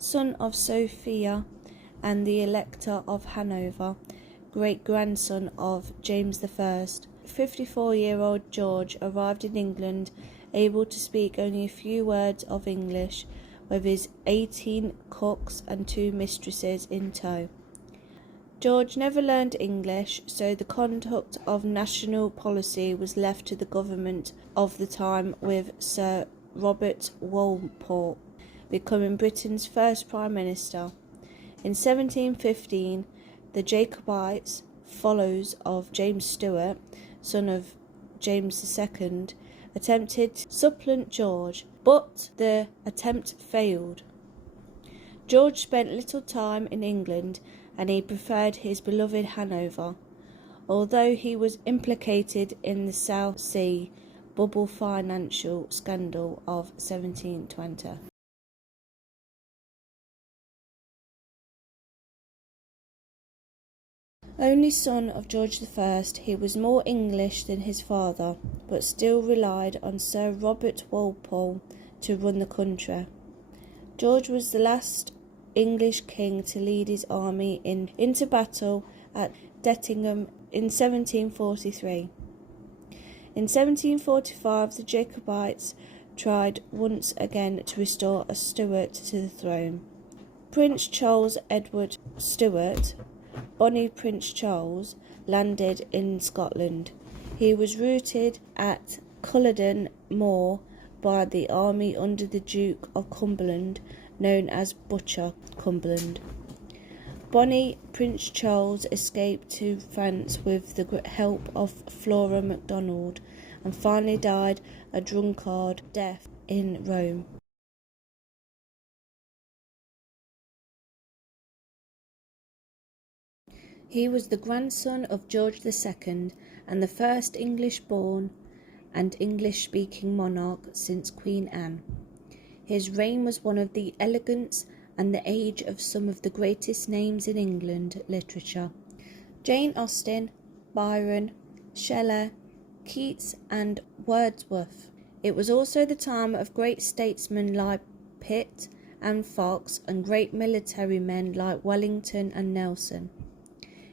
son of Sophia and the Elector of Hanover, great-grandson of James I. 54-year-old George arrived in England able to speak only a few words of English, with his 18 cooks and 2 mistresses in tow. George never learned English, so the conduct of national policy was left to the government of the time, with Sir Robert Walpole becoming Britain's first Prime Minister. In 1715, the Jacobites, followers of James Stuart, son of James II, attempted to supplant George, but the attempt failed. George spent little time in England, and he preferred his beloved Hanover, although he was implicated in the South Sea bubble financial scandal of 1720. Only son of George I, he was more English than his father, but still relied on Sir Robert Walpole to run the country. George was the last English king to lead his army into battle at Dettingen in 1743. In 1745, the Jacobites tried once again to restore a Stuart to the throne. Prince Charles Edward Stuart, Bonnie Prince Charles, landed in Scotland. He was routed at Culloden Moor by the army under the Duke of Cumberland, known as Butcher Cumberland. Bonnie Prince Charles escaped to France with the help of Flora MacDonald, and finally died a drunkard death in Rome. He was the grandson of George II and the first English-born and English-speaking monarch since Queen Anne. His reign was one of the elegance and the age of some of the greatest names in England literature: Jane Austen, Byron, Shelley, Keats and Wordsworth. It was also the time of great statesmen like Pitt and Fox, and great military men like Wellington and Nelson.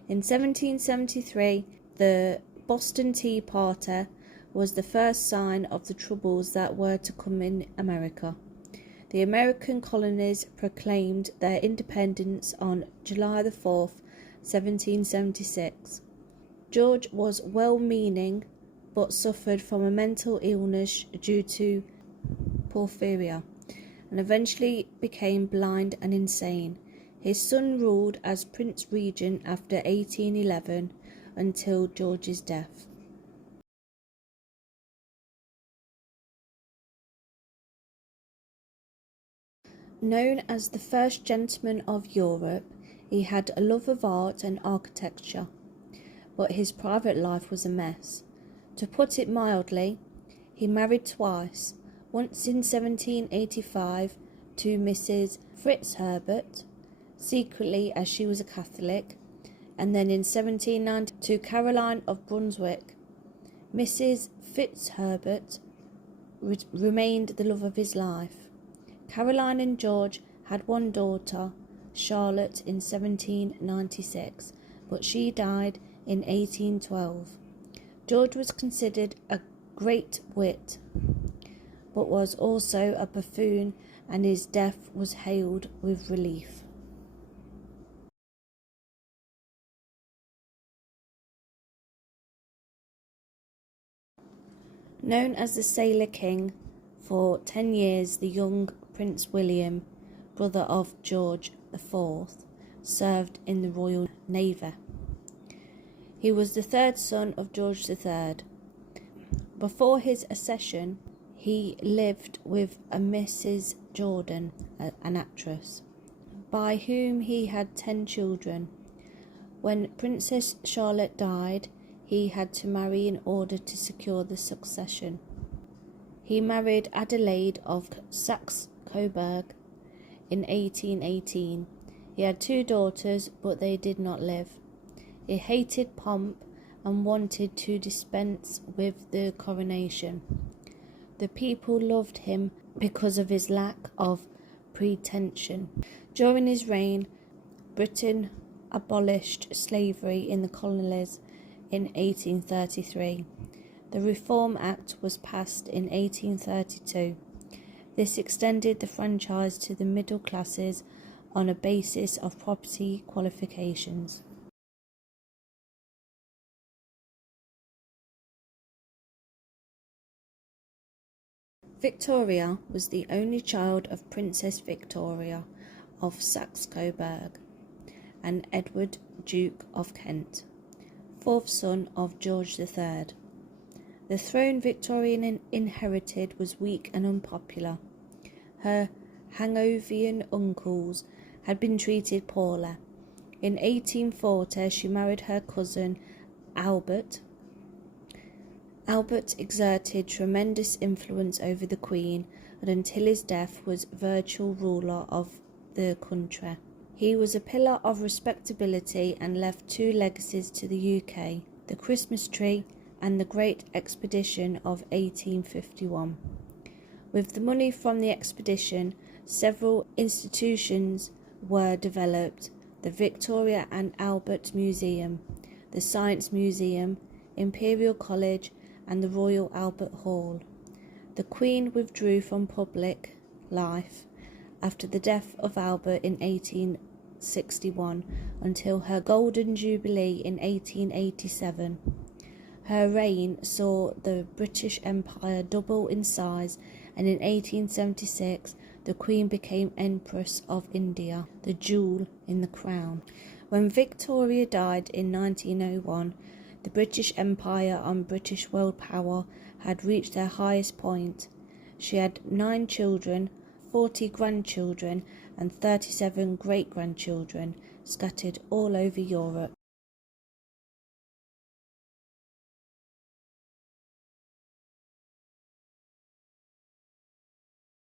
In 1773, the Boston Tea Party was the first sign of the troubles that were to come in America. The American colonies proclaimed their independence on July 4th, 1776. George was well-meaning, but suffered from a mental illness due to porphyria, and eventually became blind and insane. His son ruled as Prince Regent after 1811 until George's death. Known as the first gentleman of Europe, he had a love of art and architecture, but his private life was a mess. To put it mildly, he married twice, once in 1785 to Mrs. Fitzherbert, secretly as she was a Catholic, and then in 1790 to Caroline of Brunswick. Mrs. Fitzherbert remained the love of his life. Caroline and George had one daughter, Charlotte, in 1796, but she died in 1812. George was considered a great wit, but was also a buffoon, and his death was hailed with relief. Known as the Sailor King, for 10 years the young Prince William, brother of George IV, served in the Royal Navy. He was the third son of George III. Before his accession, he lived with a Mrs. Jordan, an actress, by whom he had 10 children. When Princess Charlotte died, he had to marry in order to secure the succession. He married Adelaide of Saxe-Coburg in 1818. He had 2 daughters, but they did not live. He hated pomp and wanted to dispense with the coronation. The people loved him because of his lack of pretension. During his reign, Britain abolished slavery in the colonies in 1833. The Reform Act was passed in 1832. This extended the franchise to the middle classes on a basis of property qualifications. Victoria was the only child of Princess Victoria of Saxe-Coburg and Edward, Duke of Kent, fourth son of George III. The throne Victoria inherited was weak and unpopular. Her Hanoverian uncles had been treated poorly. In 1840 she married her cousin Albert. Albert exerted tremendous influence over the Queen and until his death was virtual ruler of the country. He was a pillar of respectability and left two legacies to the UK, the Christmas tree and the Great Expedition of 1851. With the money from the expedition, several institutions were developed: the Victoria and Albert Museum, the Science Museum, Imperial College, and the Royal Albert Hall. The Queen withdrew from public life after the death of Albert in 1861 until her Golden Jubilee in 1887. Her reign saw the British Empire double in size, and in 1876 the Queen became Empress of India, the jewel in the crown. When Victoria died in 1901, the British Empire and British world power had reached their highest point. She had 9 children, 40 grandchildren, and 37 great-grandchildren scattered all over Europe.